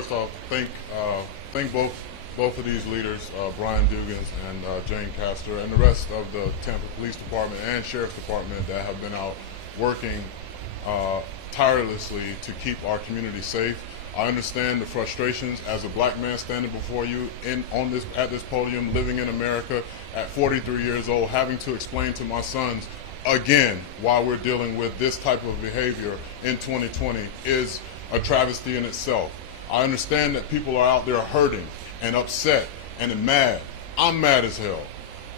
first off, thank both of these leaders, Brian Dugans and Jane Castor, and the rest of the Tampa Police Department and Sheriff's Department that have been out working tirelessly to keep our community safe. I understand the frustrations as a black man standing before you at this podium, living in America at 43 years old, having to explain to my sons again why we're dealing with this type of behavior in 2020 is a travesty in itself. I understand that people are out there hurting and upset and mad. I'm mad as hell.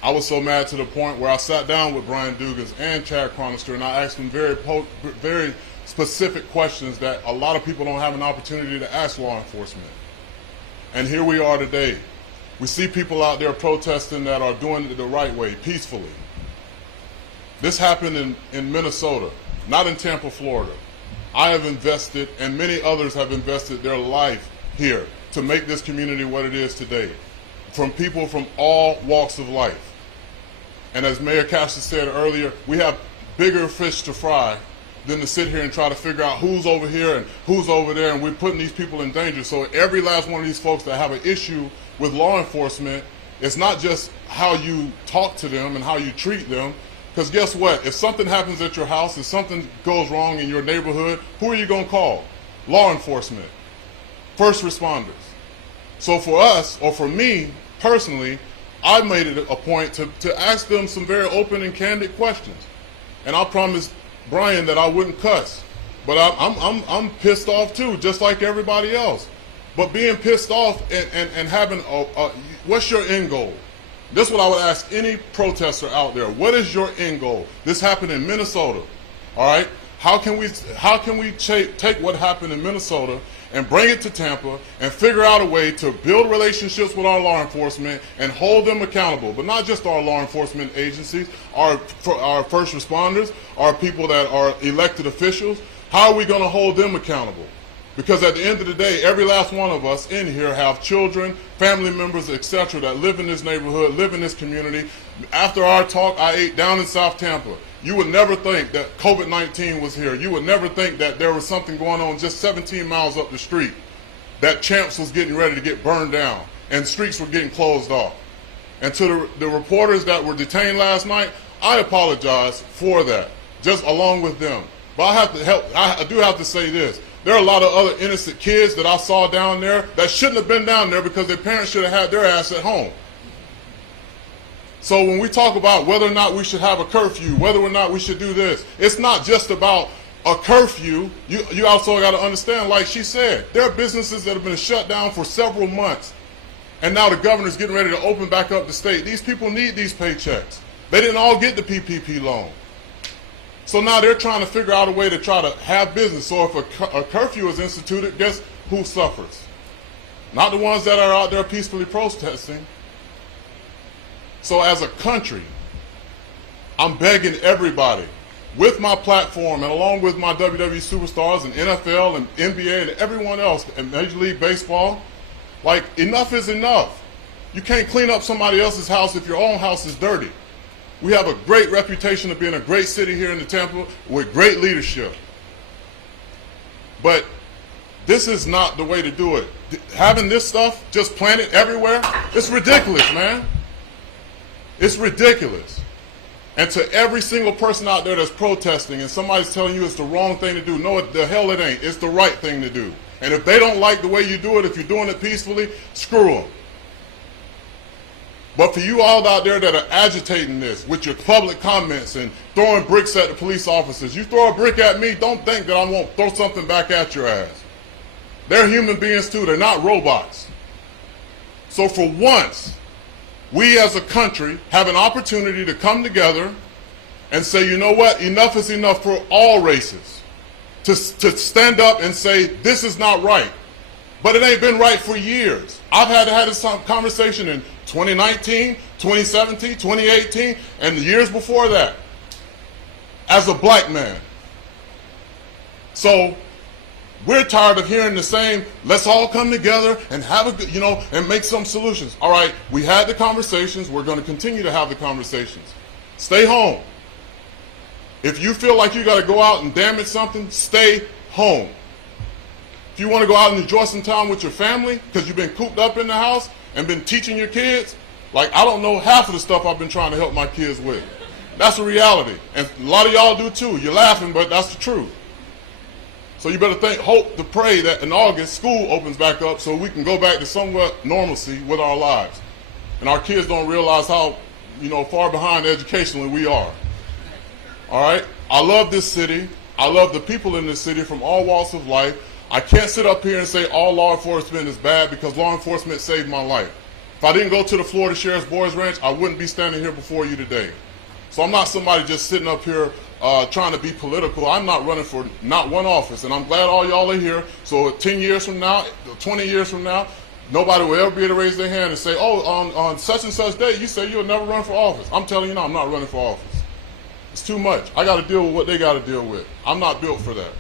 I was so mad to the point where I sat down with Brian Dugans and Chad Chronister and I asked them very specific questions that a lot of people don't have an opportunity to ask law enforcement. And here we are today. We see people out there protesting that are doing it the right way, peacefully. This happened in Minnesota, not in Tampa, Florida. I have invested, and many others have invested their life here to make this community what it is today, from people from all walks of life. And as Mayor Castor said earlier, we have bigger fish to fry than to sit here and try to figure out who's over here and who's over there, and we're putting these people in danger. So every last one of these folks that have an issue with law enforcement, it's not just how you talk to them and how you treat them, because guess what? If something happens at your house, if something goes wrong in your neighborhood, who are you going to call? Law enforcement, first responders. So for us, or for me personally, I made it a point to ask them some very open and candid questions. And I promised Brian that I wouldn't cuss, but I'm pissed off too, just like everybody else. But being pissed off and having what's your end goal? This is what I would ask any protester out there. What is your end goal? This happened in Minnesota, all right? How can we take what happened in Minnesota and bring it to Tampa and figure out a way to build relationships with our law enforcement and hold them accountable? But not just our law enforcement agencies, our first responders, our people that are elected officials. How are we going to hold them accountable? Because at the end of the day, every last one of us in here have children, family members, etc. that live in this neighborhood, live in this community. After our talk, I ate down in South Tampa. You would never think that COVID-19 was here. You would never think that there was something going on just 17 miles up the street, that Champs was getting ready to get burned down and streets were getting closed off. And to the reporters that were detained last night, I apologize for that, just along with them. But I do have to say this. There are a lot of other innocent kids that I saw down there that shouldn't have been down there because their parents should have had their ass at home. So when we talk about whether or not we should have a curfew, whether or not we should do this, it's not just about a curfew. You also got to understand, like she said, there are businesses that have been shut down for several months, and now the governor's getting ready to open back up the state. These people need these paychecks. They didn't all get the PPP loan. So now they're trying to figure out a way to try to have business. So if a curfew is instituted, guess who suffers? Not the ones that are out there peacefully protesting. So as a country, I'm begging everybody, with my platform and along with my WWE superstars and NFL and NBA and everyone else and Major League Baseball, like, enough is enough. You can't clean up somebody else's house if your own house is dirty. We have a great reputation of being a great city here in the Tampa with great leadership. But this is not the way to do it. Having this stuff just planted everywhere, it's ridiculous, man. It's ridiculous. And to every single person out there that's protesting and somebody's telling you it's the wrong thing to do, no, the hell it ain't. It's the right thing to do. And if they don't like the way you do it, if you're doing it peacefully, screw them. But for you all out there that are agitating this with your public comments and throwing bricks at the police officers, you throw a brick at me, don't think that I won't throw something back at your ass. They're human beings too, they're not robots. So for once, we as a country have an opportunity to come together and say, you know what, enough is enough for all races. To stand up and say, this is not right. But it ain't been right for years. I've had this conversation in 2019, 2017, 2018, and the years before that, as a black man. So we're tired of hearing the same, let's all come together and have a good, and make some solutions. All right, we had the conversations, we're going to continue to have the conversations. Stay home. If you feel like you got to go out and damage something, stay home. If you want to go out and enjoy some time with your family because you've been cooped up in the house and been teaching your kids, like I don't know half of the stuff I've been trying to help my kids with. That's a reality. And a lot of y'all do too. You're laughing, but that's the truth. So you better hope to pray that in August school opens back up so we can go back to somewhat normalcy with our lives. And our kids don't realize how, far behind educationally we are. All right? I love this city. I love the people in this city from all walks of life. I can't sit up here and say all law enforcement is bad because law enforcement saved my life. If I didn't go to the Florida Sheriff's Boys Ranch, I wouldn't be standing here before you today. So I'm not somebody just sitting up here trying to be political. I'm not running for not one office, and I'm glad all y'all are here. So 10 years from now, 20 years from now, nobody will ever be able to raise their hand and say, oh, on such and such day, you say you'll never run for office. I'm telling you now, I'm not running for office. It's too much. I got to deal with what they got to deal with. I'm not built for that.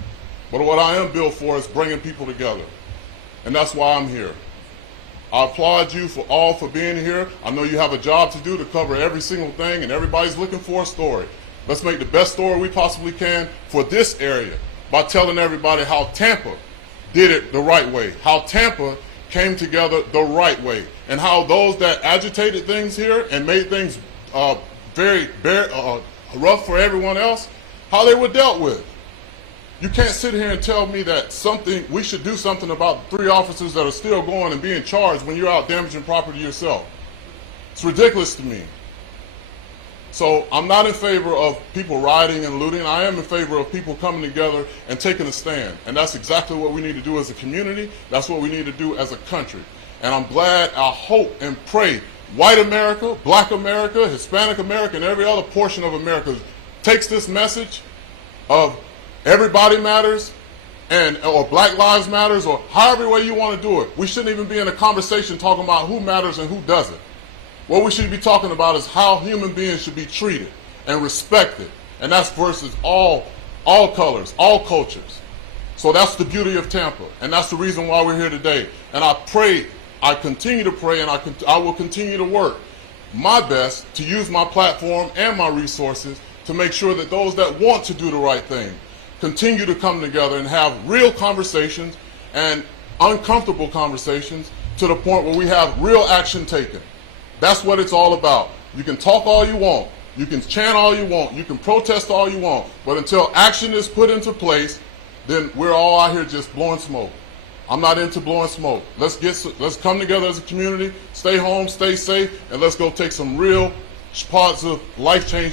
But what I am built for is bringing people together. And that's why I'm here. I applaud you for being here. I know you have a job to do to cover every single thing, and everybody's looking for a story. Let's make the best story we possibly can for this area by telling everybody how Tampa did it the right way, how Tampa came together the right way, and how those that agitated things here and made things very rough for everyone else, how they were dealt with. You can't sit here and tell me that we should do something about 3 officers that are still going and being charged when you're out damaging property yourself. It's ridiculous to me. So I'm not in favor of people rioting and looting. I am in favor of people coming together and taking a stand. And that's exactly what we need to do as a community. That's what we need to do as a country. And I'm glad, I hope and pray white America, black America, Hispanic America, and every other portion of America takes this message of everybody matters, or Black Lives Matters, or however way you want to do it. We shouldn't even be in a conversation talking about who matters and who doesn't. What we should be talking about is how human beings should be treated and respected. And that's versus all colors, all cultures. So that's the beauty of Tampa. And that's the reason why we're here today. And I continue to pray, and I will continue to work my best to use my platform and my resources to make sure that those that want to do the right thing continue to come together and have real conversations and uncomfortable conversations to the point where we have real action taken. That's what it's all about. You can talk all you want, you can chant all you want, you can protest all you want, but until action is put into place, then we're all out here just blowing smoke. I'm not into blowing smoke. Let's come together as a community, stay home, stay safe, and let's go take some real positive, life-changing